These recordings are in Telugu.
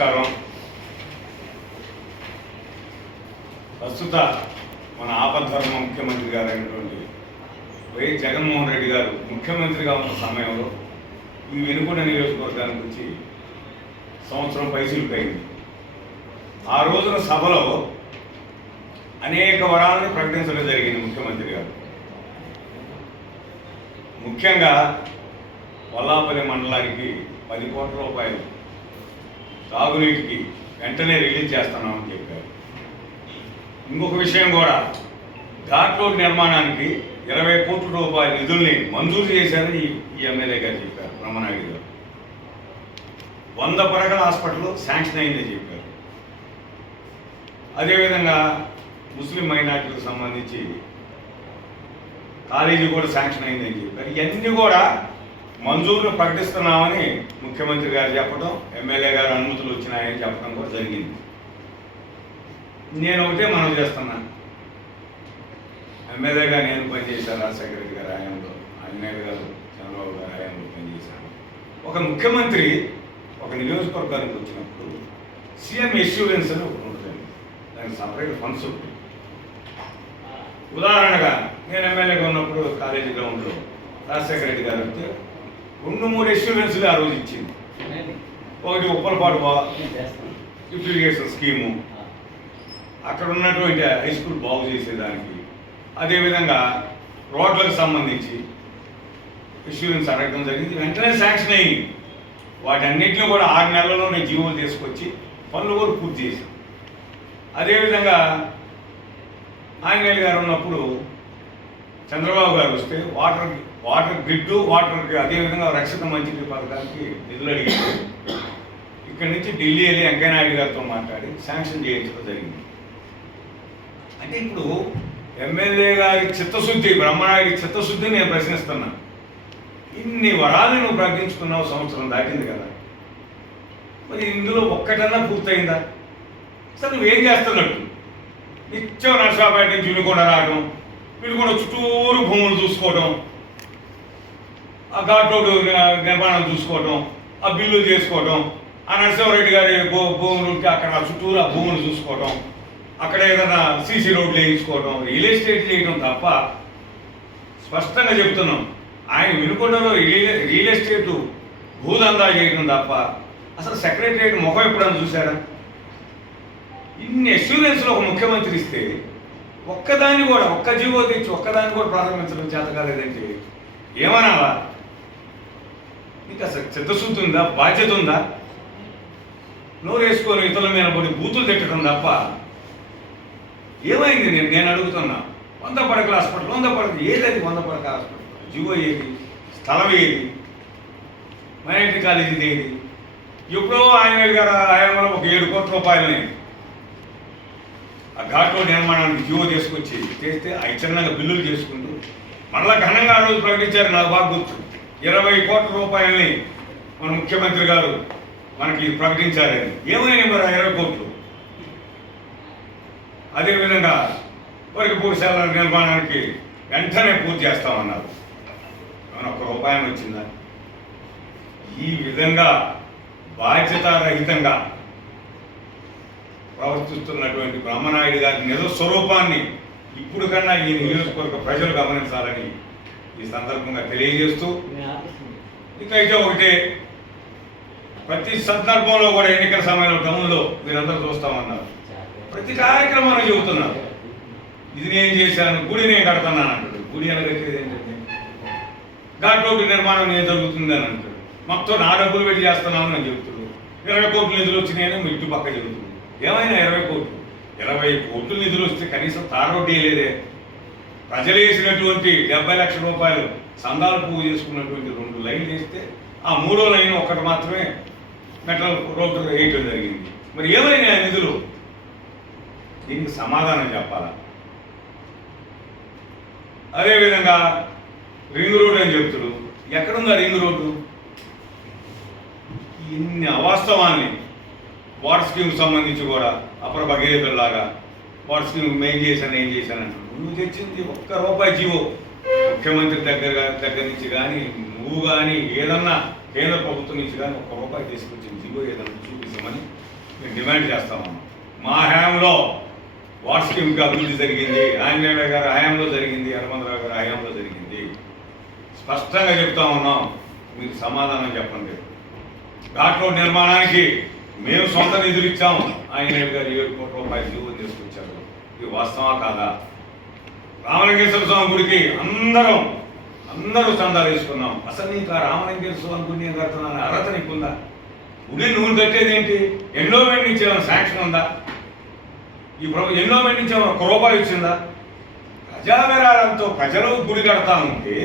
నమస్కారం. ప్రస్తుత మన ఆపద్ధర్మ ముఖ్యమంత్రి గారు అయినటువంటి వైఎస్ జగన్మోహన్ రెడ్డి గారు ముఖ్యమంత్రిగా ఉన్న సమయంలో ఈ వెనుకొండ నియోజకవర్గానికి వచ్చి సంవత్సరం పైసలుకైంది. ఆ రోజున సభలో అనేక వరాలను ప్రకటించడం జరిగింది ముఖ్యమంత్రి గారు. ముఖ్యంగా వల్లాపల్లి మండలానికి 10 కోట్ల రూపాయలు తాగునీటికి వెంటనే రిలీజ్ చేస్తున్నామని చెప్పారు. ఇంకొక విషయం కూడా, ఘాట్ రోడ్ నిర్మాణానికి 20 కోట్ల రూపాయల నిధుల్ని మంజూరు చేశారని ఈ ఎమ్మెల్యే గారు చెప్పారు. బ్రహ్మనాయుడు గారు 100 పడకల హాస్పిటల్ శాంక్షన్ అయిందని చెప్పారు. అదేవిధంగా ముస్లిం మైనార్టీలకు సంబంధించి కాలేజీ కూడా శాంక్షన్ అయిందని చెప్పారు. ఇవన్నీ కూడా మంజూరును ప్రకటిస్తున్నామని ముఖ్యమంత్రి గారు చెప్పడం, ఎమ్మెల్యే గారు అనుమతులు వచ్చినాయని చెప్పడం కూడా జరిగింది. నేను ఒకటే మనం చేస్తున్నా, ఎమ్మెల్యేగా నేను పనిచేశాను, రాజశేఖర రెడ్డి గారి హయాంలో, ఆంజనేయులు గారు, చంద్రబాబు గారి హయాంలో పనిచేశాను. ఒక ముఖ్యమంత్రి ఒక నియోజకవర్గానికి వచ్చినప్పుడు సీఎం ఎష్యూరెన్స్ అని ఒకటి ఉంటుంది, దానికి సపరేట్ ఫండ్స్ ఉంటుంది. ఉదాహరణగా నేను ఎమ్మెల్యేగా ఉన్నప్పుడు కాలేజీ గ్రౌండ్లో రాజశేఖర రెడ్డి గారు వస్తే 2-3 ఎష్యూరెన్స్లు ఆ రోజు ఇచ్చింది. ఒకటి ఉప్పలపాడు లిఫ్ట్ ఇరిగేషన్ స్కీము, అక్కడ ఉన్నటువంటి హై స్కూల్ బాగు చేసేదానికి, అదేవిధంగా రోడ్లకు సంబంధించి ఇన్సూరెన్స్ అడగడం జరిగింది. వెంటనే శాంక్షన్ అయ్యింది. వాటన్నిటిని కూడా 6 నెలల్లో నేను జీవోలు తీసుకొచ్చి పనులు కూడా పూర్తి చేశాను. అదేవిధంగా ఆంజనేయులు గారు ఉన్నప్పుడు చంద్రబాబు గారు వస్తే వాటర్ గ్రిడ్, వాటర్కి అదేవిధంగా రక్షిత మంచినీటి పథకానికి నిధులు అడిగారు. ఇక్కడి నుంచి ఢిల్లీ వెళ్ళి వెంకయ్యనాయుడు గారితో మాట్లాడి శాంక్షన్ చేయించడం జరిగింది. అంటే ఇప్పుడు ఎమ్మెల్యే గారి చిత్తశుద్ధి, బ్రహ్మనాయుడి చిత్తశుద్ధిని నేను ప్రశ్నిస్తున్నా. ఇన్ని వరాలు నువ్వు ప్రకటించుకున్నావు, సంవత్సరం దాటింది కదా, మరి ఇందులో ఒక్కటన్నా పూర్తయిందా? అసలు నువ్వేం చేస్తున్నట్టు? నిత్యం నర్సాపేట నుంచి వినుకొండ రావడం, వినుకొండ చుట్టూరు భూములు చూసుకోవడం, ఆ ఘాట్ రోడ్డు నిర్మాణం చూసుకోవడం, ఆ బిల్లులు చేసుకోవడం, ఆ నరసింహారెడ్డి గారి భూములు అక్కడ చుట్టూరు ఆ భూములు చూసుకోవడం, అక్కడ ఏదైనా సీసీ రోడ్లు వేయించుకోవడం, రియల్ ఎస్టేట్ చేయడం తప్ప, స్పష్టంగా చెప్తున్నాం, ఆయన వినుకొండలో రియల్ ఎస్టేటు భూదందా చేయడం తప్ప అసలు సెక్రటరియట్ ముఖం ఎప్పుడన్నా చూసారా? ఇన్ని అష్యూరెన్స్లో ఒక ముఖ్యమంత్రి ఇస్తే ఒక్కదాన్ని కూడా, ఒక్క జీవో తెచ్చి ఒక్కదాన్ని కూడా ప్రారంభించడం చేత కాలేదంటే ఏమనాలా? నీకు అసలు చిత్తశుద్ధి ఉందా? బాధ్యత ఉందా? నోరు వేసుకొని ఇతరుల మీద పడి బూతులు తిట్టడం తప్ప ఏమైంది? నేను అడుగుతున్నా. 100 పడకల హాస్పిటల్, 100 పడకలు ఏదది? 100 పడకల హాస్పిటల్ జీవో ఏది? స్థలం ఏది? మైనారిటీ కాలేజీది ఏది? ఎప్పుడో ఆంజనేయులు గారు హయాంలో ఒక 7 కోట్ల రూపాయలని ఆ ఘాట్ రోడ్ నిర్మాణానికి జీవో తీసుకొచ్చి చేస్తే అవి చిన్నగా బిల్లులు చేసుకుంటూ మరలా ఘనంగా ఆ రోజు ప్రకటించారు. నాకు బాగా గుర్తు, 20 కోట్ల రూపాయలని మన ముఖ్యమంత్రి గారు మనకి ప్రకటించారని. ఏమైనా మరి 20 కోట్లు? అదేవిధంగా వరకు పూర్శాల నిర్మాణానికి వెంటనే పూర్తి చేస్తామన్నారు. ఏమైనా ₹1 వచ్చిందా? ఈ విధంగా బాధ్యతారహితంగా ప్రవర్తిస్తున్నటువంటి బ్రహ్మనాయుడు గారి నిజ స్వరూపాన్ని ఇప్పుడు కన్నా ఈ నియోజకవర్గ ప్రజలు గమనించాలని ఈ సందర్భంగా తెలియజేస్తూ, ఇంకైతే ఒకటే, ప్రతి సందర్భంలో కూడా ఎన్నికల సమయంలో టౌన్లో మీరందరూ చూస్తామన్నారు, ప్రతి కార్యక్రమాన్ని చెబుతున్నారు. ఇది నేను చేశాను, గుడి నేను కడతాను అంటాడు. గుడి అని కట్టేది ఏంటంటే ఘాట్ రోడ్డు నిర్మాణం నేను జరుగుతుంది అని అంటాడు. మొత్తం నా డబ్బులు పెట్టి చేస్తున్నామని నేను చెబుతున్నాడు. 20 కోట్ల నిధులు వచ్చినాయని మీ ఇటు పక్క చెబుతుంది. ఏమైనా 20 కోట్లు? 20 కోట్ల నిధులు వస్తే కనీసం తార్ రోడ్డు వేయలేదే. ప్రజలు వేసినటువంటి 70 లక్షల రూపాయలు సంఘాలు పువ్వు చేసుకున్నటువంటి 2 లైన్లు వేస్తే ఆ 3వ లైన్ ఒక్కటి మాత్రమే మెటల్ రోడ్డు వేయటం జరిగింది. మరి ఏమైనా నిధులు? దీనికి సమాధానం చెప్పాలా? అదేవిధంగా రింగ్ రోడ్డు అని చెప్తాడు. ఎక్కడుందా రింగ్ రోడ్డు? ఇన్ని అవాస్తవాన్ని వాటర్ స్కీమ్ సంబంధించి కూడా అప్పుడు భగీరథుల్లాగా వాటర్ స్కీమ్ ఏం చేశానంటాడు. నువ్వు తెచ్చింది ₹1 జీవో ముఖ్యమంత్రి దగ్గర నుంచి కానీ నువ్వు కానీ ఏదన్నా కేంద్ర ప్రభుత్వం నుంచి కానీ ₹1 తీసుకొచ్చిన జీవో ఏదన్నా చూపించమని డిమాండ్ చేస్తా ఉన్నాం. మా హయాంలో వాటర్ స్కీమ్కి అభివృద్ధి జరిగింది, ఆంజనేయ గారి హయాంలో జరిగింది, హనుమంతరావు గారి హయాంలో జరిగింది. స్పష్టంగా చెప్తా ఉన్నాం, మీరు సమాధానం చెప్పండి. ఘాట్ రోడ్ నిర్మాణానికి మేము సొంత నిధులు ఇచ్చాము, ఆంజనేయ గారు 7 కోట్ల రూపాయలు జీవో తీసుకొచ్చారు. ఇది వాస్తవా కాదా? రామలింగేశ్వర స్వామి గుడికి అందరూ చందాలు వేసుకున్నాం. అసలు నీకు ఆ రామలింగేశ్వర స్వామి గుడి నేను కడుతున్నాను అర్హత నీకుందా? గుడి నువ్వు కట్టేది ఏంటి? ఎండోమెంట్ నుంచి ఏమైనా శాంక్షన్ ఉందా? ఈ ఎండోమెంట్ నుంచి ఏమైనా 1 రూపాయి వచ్చిందా? ప్రజావిరాళంతో ప్రజలు గుడి కడతా ఉంటే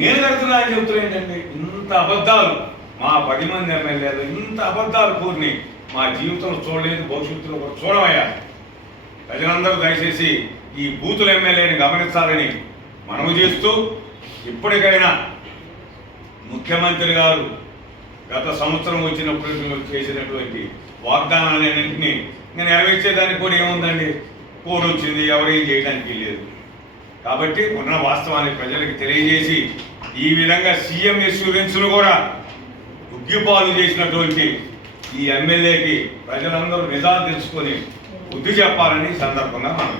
నేను కడుతున్నా అని చెబుతున్నా ఏంటండి? ఇంత అబద్ధాలు మా 10 మంది ఎమ్మెల్యేలు ఇంత అబద్ధాలు కూర్ని మా జీవితంలో చూడలేదు, భవిష్యత్తులో కూడా చూడమయ్యా. ప్రజలందరూ దయచేసి ఈ బూతుల ఎమ్మెల్యేని గమనించాలని మనవి చేస్తూ, ఇప్పటికైనా ముఖ్యమంత్రి గారు గత సంవత్సరం వచ్చినప్పుడు చేసినటువంటి వాగ్దానాలన్నింటినీ నేను నెరవేర్చేదానికి కూడా ఏముందండి? కోడ్ వచ్చింది, ఎవరేం చేయడానికి లేదు. కాబట్టి ఉన్న వాస్తవాన్ని ప్రజలకు తెలియజేసి ఈ విధంగా సీఎం ఎష్యూరెన్స్ను కూడా ఉగ్గిపాలు చేసినటువంటి ఈ ఎమ్మెల్యేకి ప్రజలందరూ నిజాలు తెలుసుకొని బుద్ధి చెప్పాలని సందర్భంగా మనం